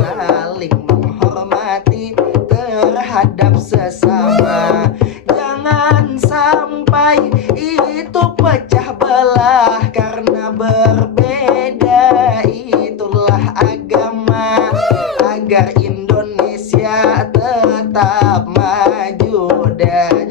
saling menghormati terhadap sesama. Jangan sampai itu pecah belah karena berbeda itulah agama, agar Indonesia tetap maju dan